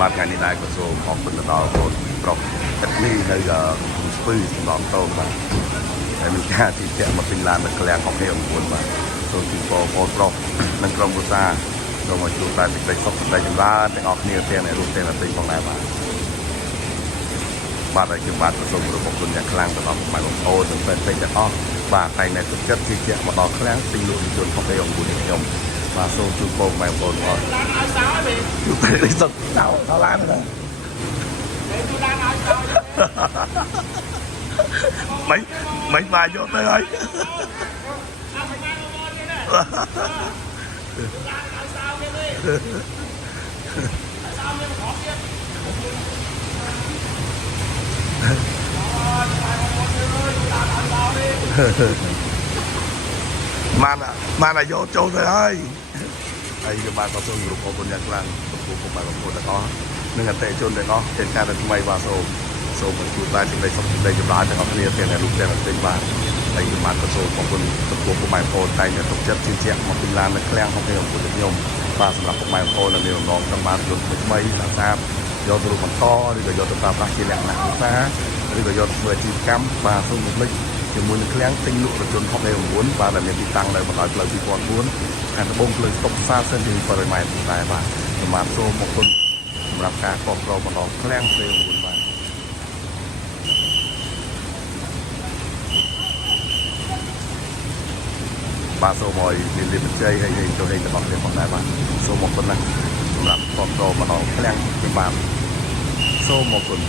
បាទថ្ងៃនេះដែរក៏សូមអរគុណទៅដល់បងប្រុសទឹកនេះនៅស្ពឺសំឡងតោបាទហើយមានការទីតាក់មកពេញឡាននៅក្លៀងของ9បាទសូមជូនពរបងប្រុសនិងក្រុមគ្រួសារសូមឲ្យជួបតែសេចក្តីសុខសេចក្តីចម្រើនទាំងអស់គ្នាទាំងអ្នករួមទាំងអ្នកទិញផងដែរបាទហើយខ្ញុំបាទសូមគោរពអរគុណយ៉ាងខ្លាំងទៅដល់បងប្អូនទាំងពេញទាំងអស់បាទតែនៅទឹកចិត្តទីតាក់មកដល់ក្លៀងទិញលក់ជនของ9ខ្ញុំបាទសូមជូនពរបងប្អូនអរជួបតែសេចក្តីសុខដល់ឡានណាមិនមកយកទៅហើយបានយកចូលទៅហើយខ្ញុំបានក៏សូមគោរពអរគុណយ៉ាងខ្លាំងចំពោះពុកម៉ែបងប្អូនទាំងអស់និងអតិថិជនទាំងអស់ទាំងការថ្មីបាទសូមជួបតែសេចក្តីសុខសេចក្តីចម្រើនទាំងអស់គ្នាទាំងអ្នករូបទាំងអ្នកទិញបាទហើយខ្ញុំបានក៏សូមអរគុណចំពោះពុកម៉ែបងប្អូនតែអ្នកទុកចិត្តជឿជាក់មកពីឡាននៅឃ្លាំងของខ្ញុំបាទសម្រាប់ពុកម៉ែបងប្អូនដែលមានបំណងចង់បានយន្តថ្មីៗតាមយកទៅរូបបន្តឬក៏យកទៅប្រើប្រាស់ជាលក្ខណៈឧស្សាហ៍ឬក៏យកទៅធ្វើអាជីវកម្មបាទសូមរំលឹកជាមួយនឹងឃ្លាំងទិញលក់រថយន្ត69បាទដែលមានទីតាំងនៅបណ្ដោយផ្លូវ2004ខាងត្បូងផ្លូវស្តុកផ្សារសិនទី8ម៉ែត្រដែរបាទខ្ញុំបាទសូមអរគុណសម្រាប់ការគ្រប់គ្រងបន្តឃ្លាំង69បាទសូមឲ្យមានលាភជ័យហើយចូលហេតុទាំងអស់គ្នាផងដែរបាទសូមអរគុណណាស់សម្រាប់គ្រប់គ្រងបន្តឃ្លាំងខ្ញុំបាទសូមអរគុណ